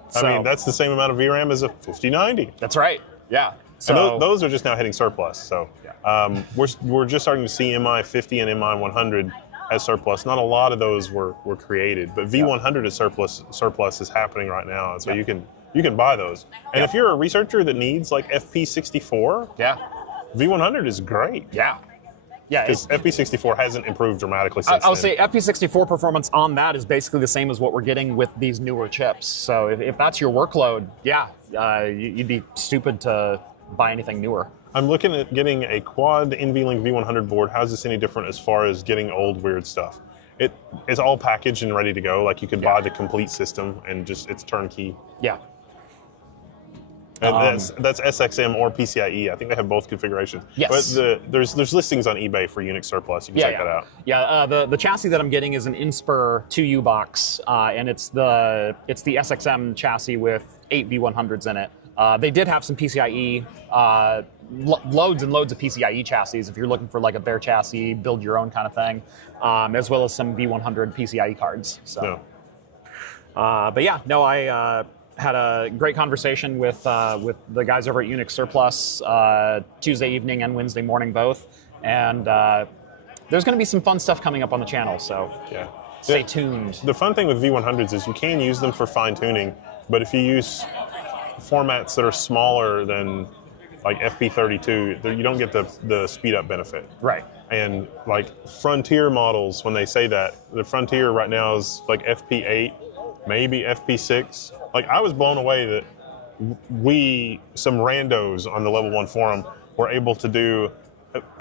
So, I mean, that's the same amount of VRAM as a 5090. that's right. Yeah. So And those are just now hitting surplus. So we're just starting to see MI50 and MI100 as surplus. Not a lot of those were created, but V100 is surplus is happening right now, and so you can buy those. And if you're a researcher that needs like FP64, yeah. V100 is great. Yeah. Yeah. Because FP64 hasn't improved dramatically since I would then. say FP64 performance on that is basically the same as what we're getting with these newer chips. So if that's your workload, you'd be stupid to buy anything newer. I'm looking at getting a quad NVLink V100 board. How's this any different as far as getting old weird stuff? It's all packaged and ready to go. Like you could buy the complete system and just it's turnkey. Yeah. And that's SXM or PCIe. I think they have both configurations. Yes. But there's listings on eBay for Unix surplus. You can check that out. Yeah. The chassis that I'm getting is an Inspur 2U box, and it's the SXM chassis with 8 V100s in it. They did have some PCIe, loads and loads of PCIe chassis if you're looking for like a bare chassis, build your own kind of thing, as well as some V100 PCIe cards. So, but yeah, no, I had a great conversation with the guys over at Unix Surplus Tuesday evening and Wednesday morning both, and there's going to be some fun stuff coming up on the channel. So stay tuned. The fun thing with V100s is you can use them for fine tuning, but if you use formats that are smaller than like FP32, you don't get the speed up benefit. Right. And like Frontier models, when they say that, the Frontier right now is like FP8, maybe FP6. Like I was blown away that some randos on the Level 1 forum were able to do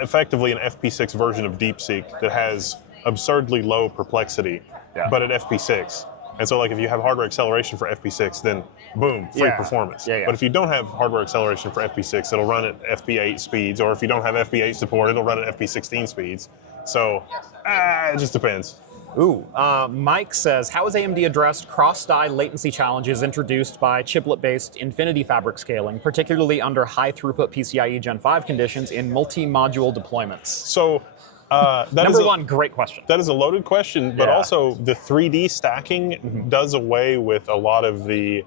effectively an FP6 version of DeepSeek that has absurdly low perplexity, but at FP6. And so like if you have hardware acceleration for FP6, then boom, free performance. But if you don't have hardware acceleration for FP6, it'll run at FP8 speeds, or if you don't have FP8 support, it'll run at FP16 speeds. So it just depends. Mike says, how has AMD addressed cross-die latency challenges introduced by chiplet-based Infinity Fabric scaling, particularly under high-throughput PCIe Gen 5 conditions in multi-module deployments? So Number one, great question. That is a loaded question, but also the 3D stacking does away with a lot of the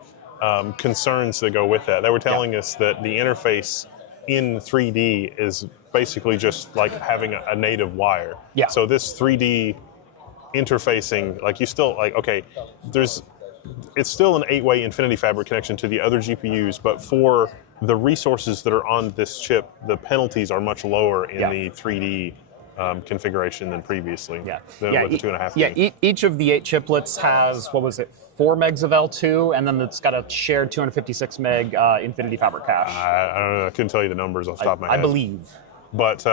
concerns that go with that. They were telling us that the interface in 3D is basically just like having a native wire. So this 3D interfacing, like you still like, okay, it's still an 8-way Infinity Fabric connection to the other GPUs, but for the resources that are on this chip, the penalties are much lower in the 3D configuration than previously. With the 2.5D. Each of the 8 chiplets has, 4 megs of L2, and then it's got a shared 256 meg Infinity Fabric cache. I don't know, I couldn't tell you the numbers off the top of my head. I believe. But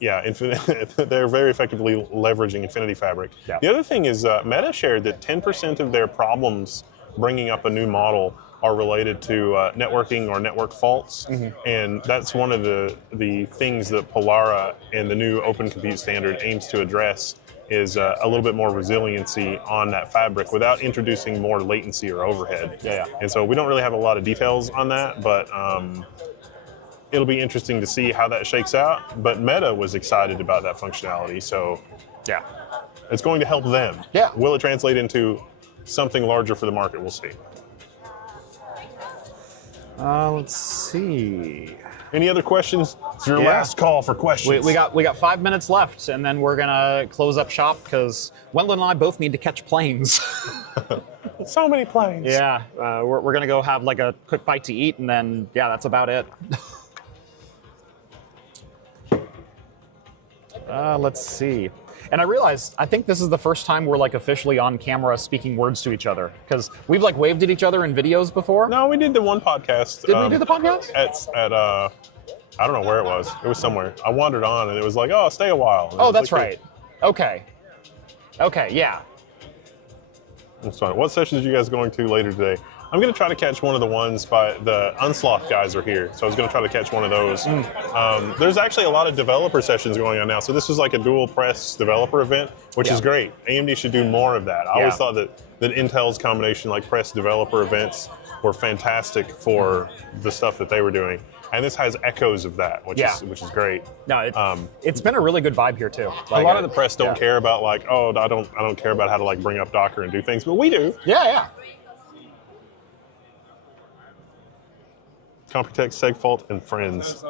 they're very effectively leveraging Infinity Fabric. The other thing is Meta shared that 10% of their problems bringing up a new model are related to networking or network faults. And that's one of the things that Polara and the new Open Compute standard aims to address is a little bit more resiliency on that fabric without introducing more latency or overhead. And so we don't really have a lot of details on that, but it'll be interesting to see how that shakes out. But Meta was excited about that functionality, so it's going to help them. Will it translate into something larger for the market? We'll see. Let's see. Any other questions? It's your last call for questions. We got 5 minutes left, and then we're gonna close up shop because Wendell and I both need to catch planes. So many planes. We're gonna go have like a quick bite to eat, and then that's about it. Let's see. And I realized, I think this is the first time we're like officially on camera speaking words to each other, because we've like waved at each other in videos before. No, we did the one podcast. Did we do the podcast? At I don't know where it was. It was somewhere. I wandered on and it was like, oh, stay a while. Oh, that's right. Okay, yeah. That's fine. What sessions are you guys going to later today? I'm going to try to catch one of the ones by the Unsloth guys are here, so I was going to try to catch one of those. There's actually a lot of developer sessions going on now, so this was like a dual press developer event, which is great. AMD should do more of that. I always thought that Intel's combination like press developer events were fantastic for the stuff that they were doing. And this has echoes of that, which is great. No, it's been a really good vibe here too. Like, a lot of the press don't care about like, oh, I don't care about how to like bring up Docker and do things, but we do. Yeah. Computech, Segfault, and friends.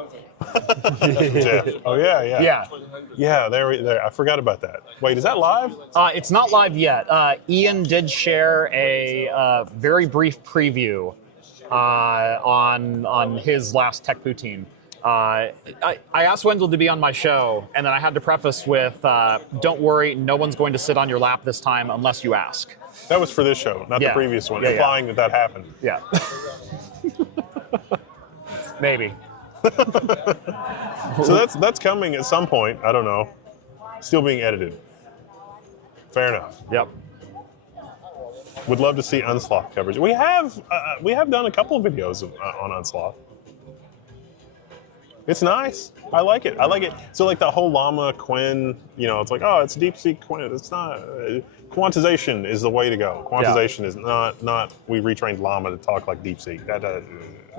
Jeff. Oh yeah. There. I forgot about that. Wait, is that live? It's not live yet. Ian did share a very brief preview on his last Tech Poutine. I asked Wendell to be on my show, and then I had to preface with, "Don't worry, no one's going to sit on your lap this time unless you ask." That was for this show, not the previous one, implying that happened. Yeah. Maybe. So that's coming at some point. I don't know. Still being edited. Fair enough. Yep. Would love to see Unsloth coverage. We have done a couple of videos on Unsloth. It's nice. I like it. So like the whole Llama Quinn, it's like, oh, it's DeepSeek Quinn. It's not. Quantization is the way to go. Quantization is not. We retrained Llama to talk like DeepSeek.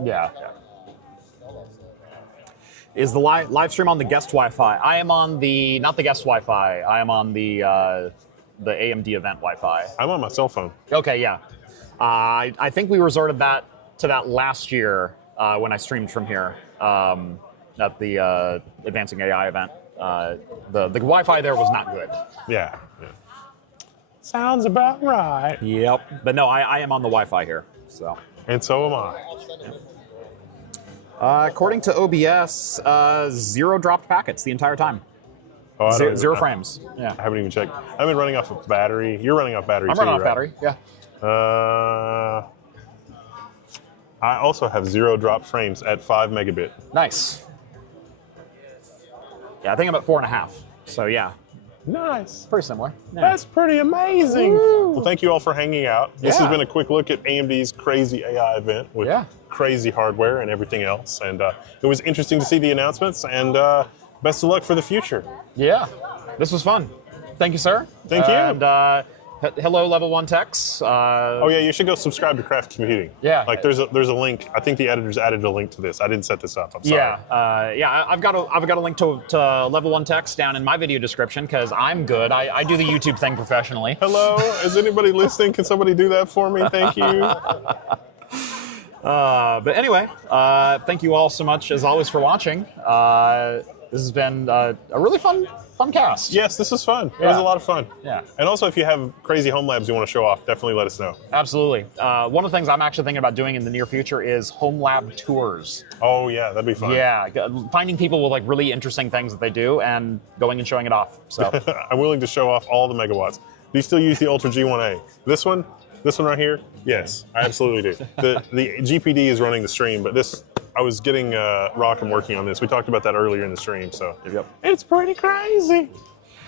Yeah. Is the live stream on the guest Wi-Fi? I am on not the guest Wi-Fi. I am on the AMD event Wi-Fi. I'm on my cell phone. Okay, yeah. I think we resorted to that last year when I streamed from here at the Advancing AI event. The Wi-Fi there was not good. Yeah. Sounds about right. Yep. But no, I am on the Wi-Fi here. So. And so am I. According to OBS, 0 dropped packets the entire time. Oh, Zero frames. Yeah. I haven't even checked. I've been running off a battery. You're running off battery too, I'm running off right? battery, yeah. I also have 0 drop frames at 5 megabit. Nice. Yeah, I think I'm at 4.5. So yeah. Nice. Pretty similar. Yeah. That's pretty amazing. Woo. Well, thank you all for hanging out. This has been a quick look at AMD's crazy AI event with crazy hardware and everything else. And it was interesting to see the announcements, and best of luck for the future. Yeah, this was fun. Thank you, sir. Thank you. And hello, Level 1 Techs. Oh yeah, you should go subscribe to Craft Computing. Yeah. Like there's a link. I think the editors added a link to this. I didn't set this up. I'm sorry. Yeah. I've got a link to Level 1 Techs down in my video description because I'm good. I do the YouTube thing professionally. Hello, is anybody listening? Can somebody do that for me? Thank you. But anyway, thank you all so much as always for watching. This has been a really fun cast. Yes, this is fun. It was a lot of fun. Yeah. And also, if you have crazy home labs you want to show off, definitely let us know. Absolutely. One of the things I'm actually thinking about doing in the near future is home lab tours. Oh yeah, that'd be fun. Yeah, finding people with like really interesting things that they do and going and showing it off. So I'm willing to show off all the megawatts. Do you still use the Ultra G1A? This one right here? Yes, I absolutely do. The GPD is running the stream, but this, I was getting ROCm working on this. We talked about that earlier in the stream, so it's pretty crazy.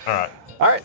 All right.